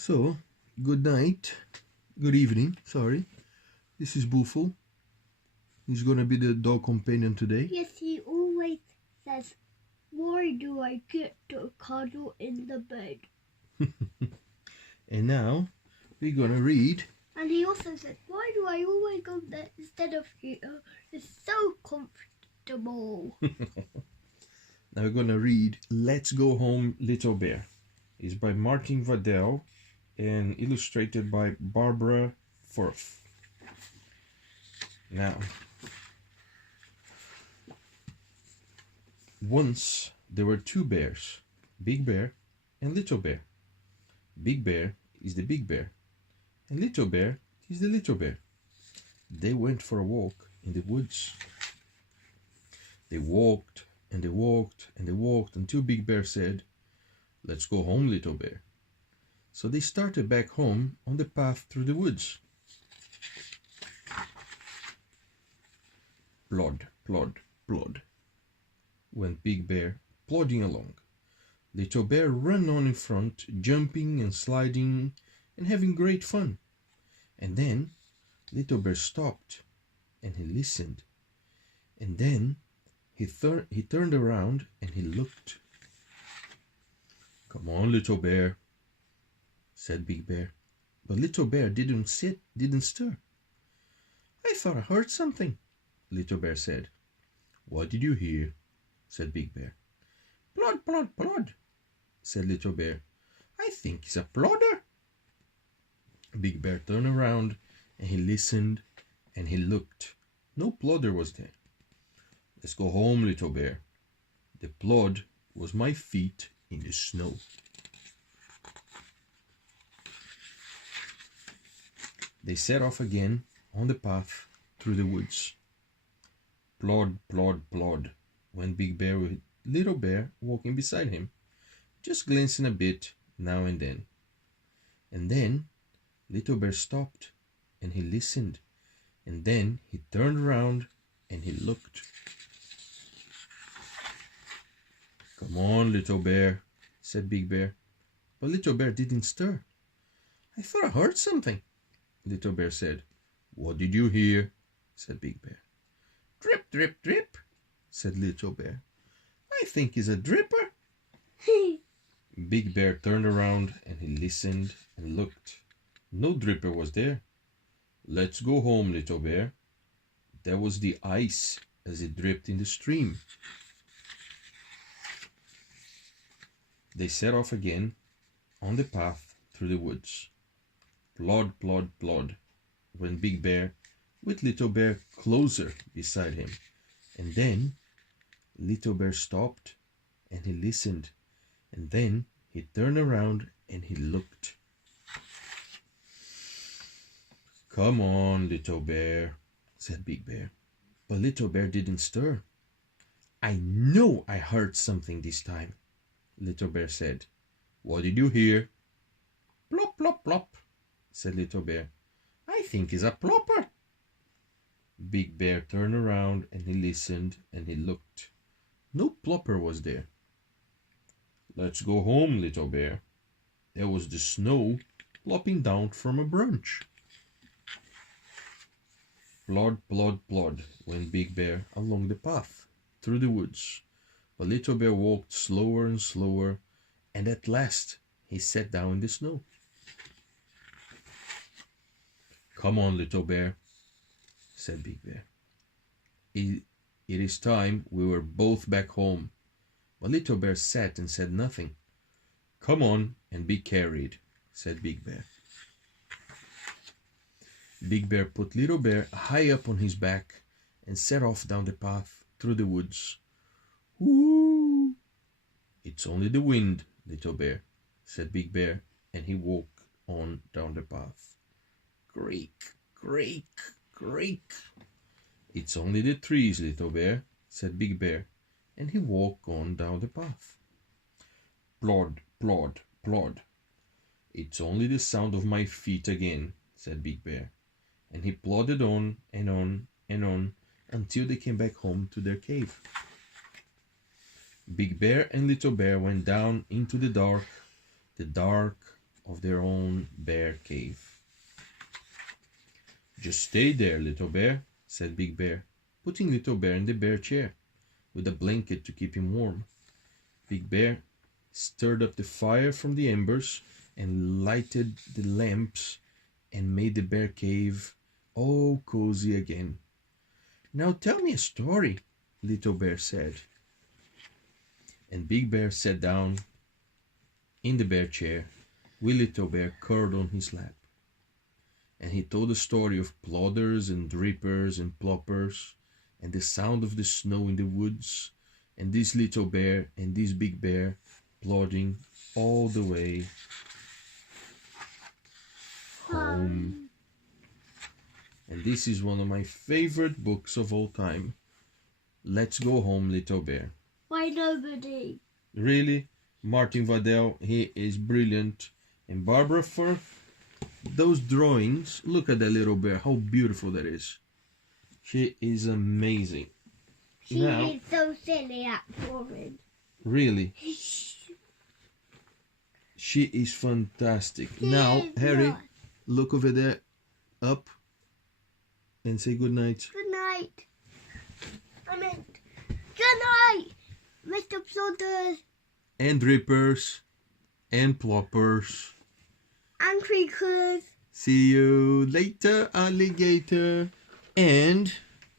So, good night, good evening, sorry. This is Booful. He's gonna be the dog companion today. Yes, he always says, why do I get to cuddle in the bed? And now, we're gonna read. And he also said, why do I always go there instead of here? It's so comfortable. Now we're gonna read Let's Go Home, Little Bear. It's by Martin Waddell and illustrated by Barbara Firth. Now, once there were two bears, Big Bear and Little Bear. Big Bear is the big bear, and Little Bear is the little bear. They went for a walk in the woods. They walked and they walked and they walked until Big Bear said, "Let's go home, Little Bear." So they started back home on the path through the woods. Plod, plod, plod, went Big Bear plodding along. Little Bear ran on in front, jumping and sliding and having great fun. And then Little Bear stopped and he listened. And then he turned around and he looked. "Come on, Little Bear," said Big Bear. But Little Bear didn't stir. "I thought I heard something," Little Bear said. "What did you hear?" said Big Bear. "Plod, plod, plod," said Little Bear. "I think it's a plodder." Big Bear turned around and he listened and he looked. No plodder was there. "Let's go home, Little Bear. The plod was my feet in the snow." They set off again on the path through the woods. Plod, plod, plod, went Big Bear with Little Bear walking beside him, just glancing a bit now and then. And then Little Bear stopped and he listened, and then he turned around and he looked. "Come on, Little Bear," said Big Bear. But Little Bear didn't stir. "I thought I heard something," Little Bear said. "What did you hear?" said Big Bear. "Drip, drip, drip," said Little Bear. "I think it's a dripper." Big Bear turned around and he listened and looked. No dripper was there. "Let's go home, Little Bear." That was the ice as it dripped in the stream. They set off again on the path through the woods. Plod, plod, plod, went Big Bear with Little Bear closer beside him. And then Little Bear stopped and he listened, and then he turned around and he looked. "Come on, Little Bear," said Big Bear. But Little Bear didn't stir. "I know I heard something this time," Little Bear said. "What did you hear?" "Plop, plop, plop," said Little Bear. "I think it's a plopper." Big Bear turned around and he listened and he looked. No plopper was there. "Let's go home, Little Bear." There was the snow plopping down from a branch. Plod, plod, plod, went Big Bear along the path through the woods. But Little Bear walked slower and slower, and at last he sat down in the snow. "Come on, Little Bear," said Big Bear. It is time we were both back home." But Little Bear sat and said nothing. "Come on and be carried," said Big Bear. Big Bear put Little Bear high up on his back and set off down the path through the woods. "Whoo!" "It's only the wind, Little Bear," said Big Bear, and he walked on down the path. "Creak, creak, creak." "It's only the trees, Little Bear," said Big Bear, and he walked on down the path. Plod, plod, plod. "It's only the sound of my feet again," said Big Bear, and he plodded on and on and on until they came back home to their cave. Big Bear and Little Bear went down into the dark of their own bear cave. "Just stay there, Little Bear," said Big Bear, putting Little Bear in the bear chair, with a blanket to keep him warm. Big Bear stirred up the fire from the embers and lighted the lamps and made the bear cave all cozy again. "Now tell me a story," Little Bear said. And Big Bear sat down in the bear chair with Little Bear curled on his lap. And he told the story of plodders and drippers and ploppers, and the sound of the snow in the woods, and this little bear and this big bear plodding all the way home. And this is one of my favorite books of all time. Let's Go Home, Little Bear. Why nobody? Really, Martin Waddell, he is brilliant. And Barbara, for those drawings, look at that little bear, how beautiful that is. She is amazing. She is so silly at drawing. Really, she is fantastic. Now, Harry, look over there, up, and say good night. Good night. I meant, good night, Mr. Plodders. And drippers, and ploppers. And creakers. See you later, alligator. And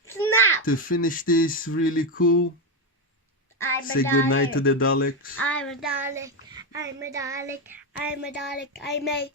Snap. to finish this really cool, say good night to the Daleks. I'm a Dalek. I'm a Dalek. I'm a Dalek. I'm a